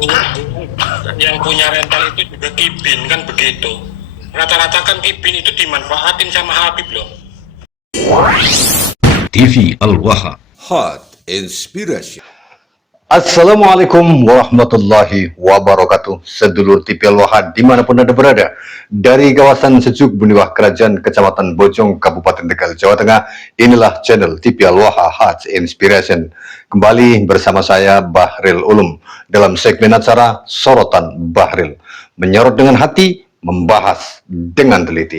Yang punya rental itu juga Kibin kan begitu. Rata-rata kan Kibin itu dimanfaatin sama Habib loh. TV Al-Waha. Hot Inspiration. Assalamualaikum warahmatullahi wabarakatuh. Sedulur TV Al-Waha dimanapun Anda berada, dari kawasan Sejuk Buniwah Kerajaan Kecamatan Bojong Kabupaten Tegal Jawa Tengah, inilah channel TV Al-Waha Hot Inspiration. Kembali bersama saya Bahril Ulum dalam segmen acara Sorotan Bahril, menyorot dengan hati, membahas dengan teliti.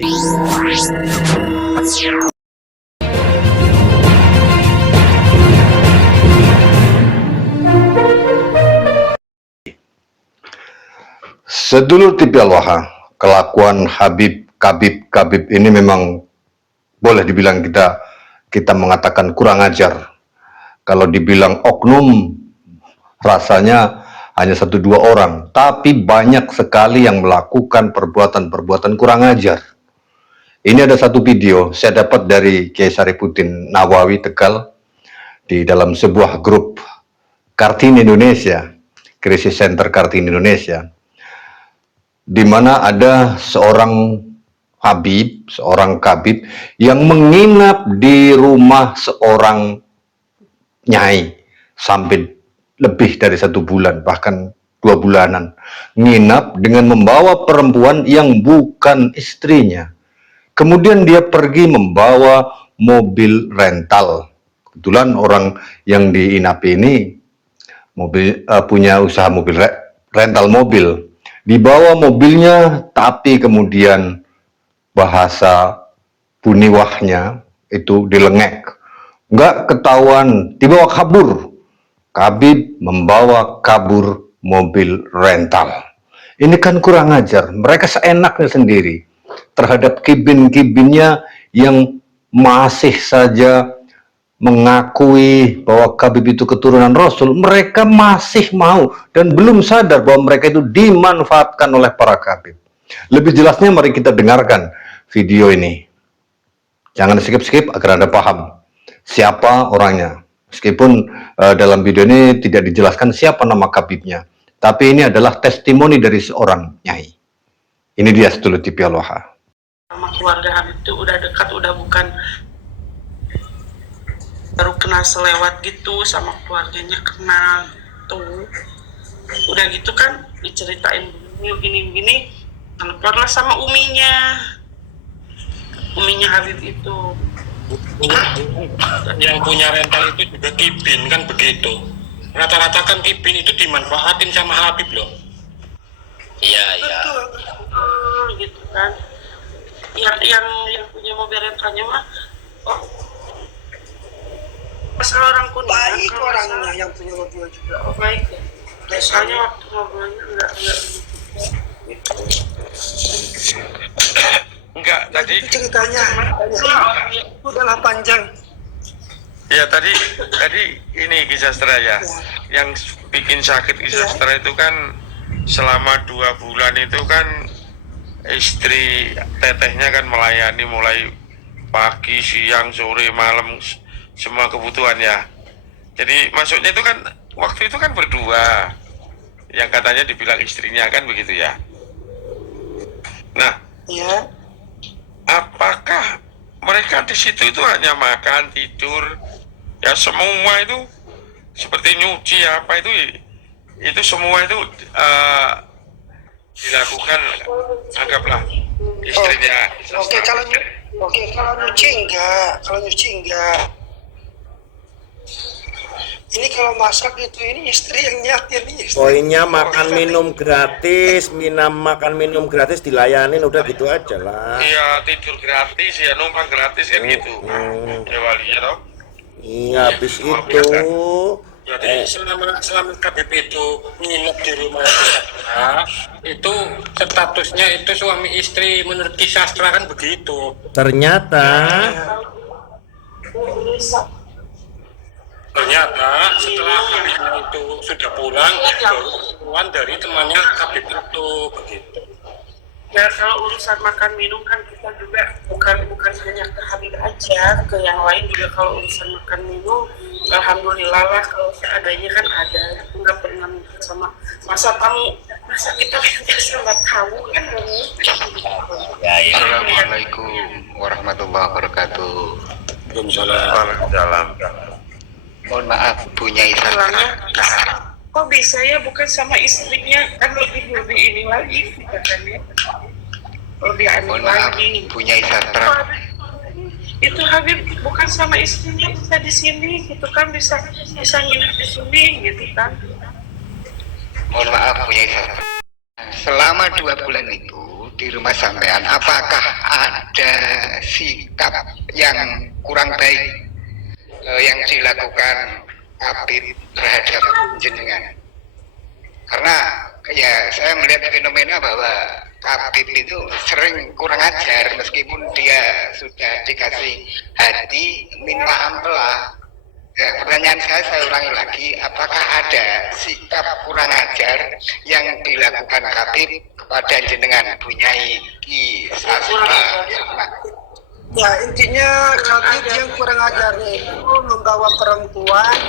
Sedulur TV Al-Waha, kelakuan Habib ini memang boleh dibilang kita mengatakan kurang ajar. Kalau dibilang oknum, rasanya hanya 1-2 orang, tapi banyak sekali yang melakukan perbuatan-perbuatan kurang ajar. Ini ada satu video saya dapat dari Kiai Sarifuddin Nawawi Tegal di dalam sebuah grup Kartini Indonesia, Krisis Center Kartini Indonesia, di mana ada seorang kabib yang menginap di rumah seorang nyai sampai lebih dari 1 bulan, bahkan 2 bulanan, nginap dengan membawa perempuan yang bukan istrinya. Kemudian dia pergi membawa mobil rental. Kebetulan orang yang diinap ini punya usaha rental mobil. Dibawa mobilnya, tapi kemudian bahasa Buniwahnya itu dilengek, nggak ketahuan, dibawa kabur. Kabib membawa kabur mobil rental. Ini kan kurang ajar. Mereka seenaknya sendiri terhadap kibin-kibinnya yang masih saja mengakui bahwa Habib itu keturunan Rasul. Mereka masih mau dan belum sadar bahwa mereka itu dimanfaatkan oleh para Habib. Lebih jelasnya mari kita dengarkan video ini. Jangan skip-skip agar Anda paham siapa orangnya. Meskipun dalam video ini tidak dijelaskan siapa nama Habibnya, tapi ini adalah testimoni dari seorang nyai. Ini dia sedulur TV Al-Waha. Sama keluarga Habib itu udah dekat, udah bukan baru kenal selewat gitu, sama keluarganya kenal tuh. Udah gitu kan diceritain gini teleponlah sama uminya Habib itu. Yang punya rental itu juga Kibin kan begitu. Rata-rata kan Kibin itu dimanfaatin sama Habib loh. Iya. Gitu kan. Yang punya mobil rentalnya mah masalah orang kuning. Baik orangnya yang punya mobil juga. Oh baik ya. Biasanya waktu ngobrolnya enggak enggak tadi itu ceritanya udahlah panjang. Ya tadi ini Ki Sastra ya. Yang bikin sakit Ki Sastra itu kan selama 2 bulan itu kan istri tetehnya kan melayani mulai pagi, siang, sore, malam, semua kebutuhan ya. Jadi masuknya itu kan waktu itu kan berdua, yang katanya dibilang istrinya kan begitu ya. Nah, Ya. apakah mereka di situ itu hanya makan, tidur, ya semua itu seperti nyuci apa itu semua itu dilakukan, anggaplah istrinya. Oke, kalau nyuci enggak. Ini kalau masak itu ini istri yang nyiapin nih. Poinnya makan minum gratis, makan minum gratis dilayanin, udah gitu aja lah. Iya, tidur gratis ya, numpang gratis kan gitu. Ya wali ya toh. Iya, habis itu Jadi selama Habib itu nginep di rumah kita, itu statusnya itu suami istri menurut Ki Sastra kan begitu. ternyata Setelah Habibnya itu sudah pulang dari temannya Habib itu begitu. Ya kalau urusan makan minum kan kita juga bukan hanya ke Habib aja, ke yang lain juga kalau urusan makan minum alhamdulillah lah kalau seadanya kan ada, nggak pernah minta sama masa kita biasa nggak tahu kan. Assalamualaikum warahmatullahi wabarakatuh. Waalaikumsalam. Mohon maaf, punya Sastra. Kok bisa ya bukan sama istrinya, kan lebih ini lagi katanya, lebih aneh Mohon maaf, lagi. punya Sastra. Itu Habib bukan sama istrinya, bisa di sini gitu kan, bisa nginep di sini gitu kan. Mohon maaf, punya Sastra. Selama 2 bulan itu di rumah sampean, apakah ada sikap yang kurang baik yang dilakukan Habib terhadap jenengan? Karena ya saya melihat fenomena bahwa Habib itu sering kurang ajar meskipun dia sudah dikasih hati minta ampela. Ya, pertanyaan saya ulangi lagi, apakah ada sikap kurang ajar yang dilakukan Habib kepada jenengan Bunyai Ki Sastra? Ya, intinya Habib yang kurang ajarnya itu membawa perempuan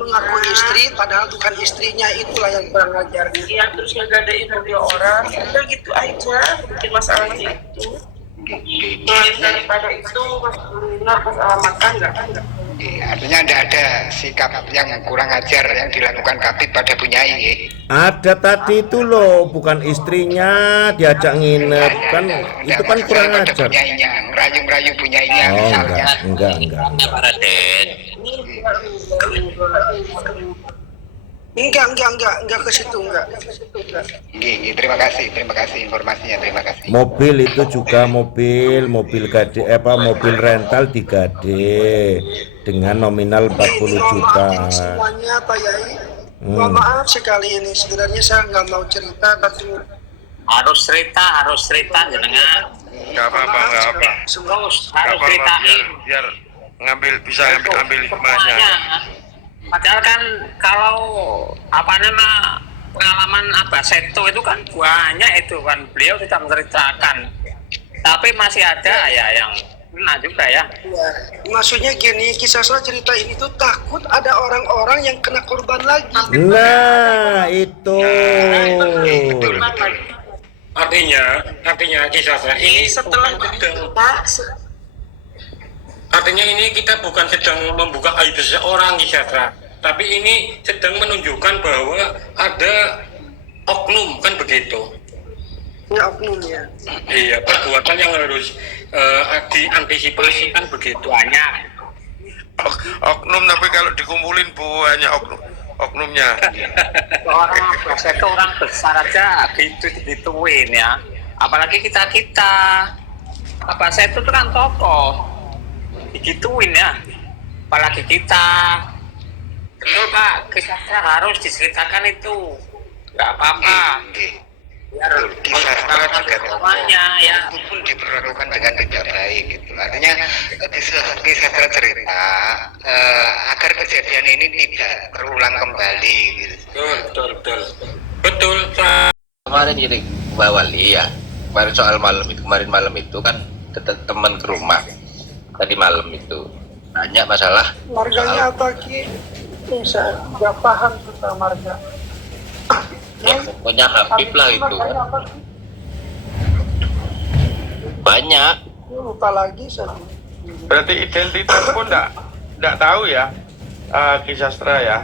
mengaku istri padahal bukan istrinya, itulah yang kurang ajarnya. Iya, terus ngegadain mobil orang, udah gitu aja, bikin masalahnya itu. Selain daripada itu, masalah makan nggak. Artinya tidak ada sikap yang kurang ajar yang dilakukan Habib pada Bunyai. Ada tadi itu loh, bukan istrinya diajak nginep kan, itu kan kurang pada ajar. Bunyainya, ngerayu-ngerayu Bunyainya Oh misalnya. enggak. Enggak ke situ, enggak. Nggih, terima kasih informasinya, terima kasih. Mobil itu juga mobil gade, mobil rental digade dengan nominal 40 juta. Mohon maaf semuanya Pak Yai. Mohon maaf sekali ini, sebenarnya saya nggak mau cerita, tapi harus cerita jenengan, Nggak apa-apa. terus Nggak harus apa-apa, ceritain biar bisa ngambil hikmahnya. semuanya. Padahal kan kalau pengalaman Abah Seto itu kan banyak, itu kan beliau sudah menceritakan, tapi masih ada ya yang kena juga ya. ya, maksudnya gini, kisah saya cerita ini tuh takut ada orang-orang yang kena korban lagi. Nah itu Artinya kisah saya ini Setelah artinya ini kita bukan sedang membuka aib seseorang kisah, tapi ini sedang menunjukkan bahwa ada oknum, kan begitu. Ya, oknum ya. Iya, perbuatan yang harus diantisipasi, kan begitu. Banyak. Oknum, tapi kalau dikumpulin banyak oknumnya. Orang Abah Seto orang besar aja digituin ya, apalagi kita Abah Seto itu kan tokoh digituin ya, apalagi kita. Betul Pak, kisahnya harus diceritakan itu, nggak apa-apa. Biar Kisah Sastra juga semuanya ya. itu pun diperlakukan dengan tidak baik gitu. Artinya kisah Sastra cerita agar kejadian ini tidak terulang kembali gitu. Betul. Kemarin jadi Mbak Wali ya, kemarin soal malam itu kan teman ke rumah tadi malam itu nanya masalah Marganya apa Ki? Saya nggak paham tentang marga. ya pokoknya Habib lah itu kan. Marganya apa Ki? Banyak. Lupa lagi saya. Berarti identitas pun enggak tahu ya, Ki Sastra ya.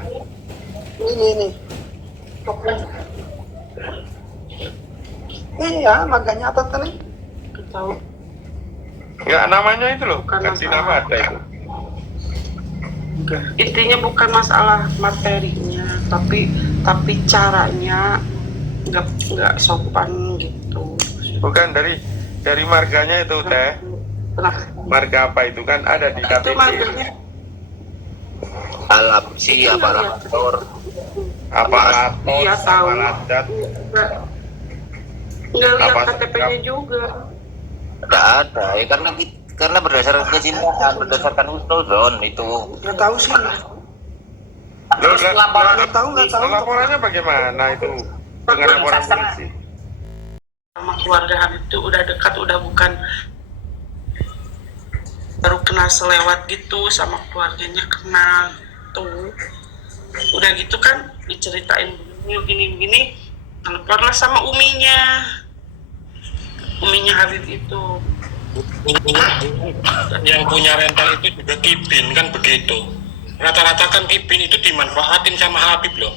Ini. Iya, marganya apa tadi? tahu. Enggak, namanya itu loh, Bukan ganti masalah. nama ada itu. Intinya bukan masalah materinya, tapi caranya nggak sopan gitu. Bukan dari marganya itu teh. Nah, Marga apa itu kan ada di itu KTP. marganya Alapsi Itu aparatur Aparatur, Iya, tahu. aparadat. nggak lihat Apa KTP-nya juga. nggak ada ya, karena berdasarkan kecintaan, berdasarkan husnuzon itu. Nggak tahu sih. Loh, Nggak tahu. laporannya bagaimana itu dengan laporan polisi? Sama keluarga Habib itu udah dekat, udah bukan baru kenal selewat gitu, sama keluarganya kenal tuh. Udah gitu kan diceritain gini teleponlah sama uminya Habib itu. Yang punya rental itu juga Kipin kan begitu. Rata-rata kan Kipin itu dimanfaatin sama Habib loh.